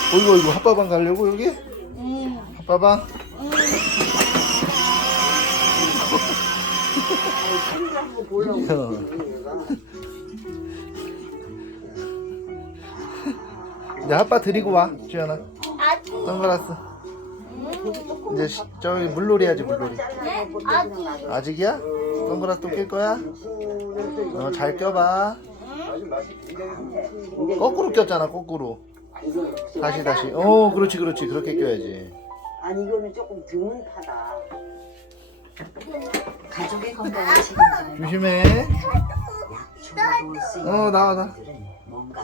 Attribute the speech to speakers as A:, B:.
A: 어이구 핫바방 가려고 여기? 핫바방?
B: 한번 보려고.
A: 이제 핫바 드리고 와 주연아. 선글라스. 이제 저기 물놀이 하지 물놀이. 아직이야? 선글라스 또 낄 거야? 잘 껴봐. 거꾸로 꼈잖아 거꾸로. 다시 그렇지 그렇게 껴야지.
B: 아니 이거는 조금 드문하다.
C: 가족의 건강을 책임지는
A: 조심해.
C: 약초로 쓰이는
A: 나와.
C: 것들은 뭔가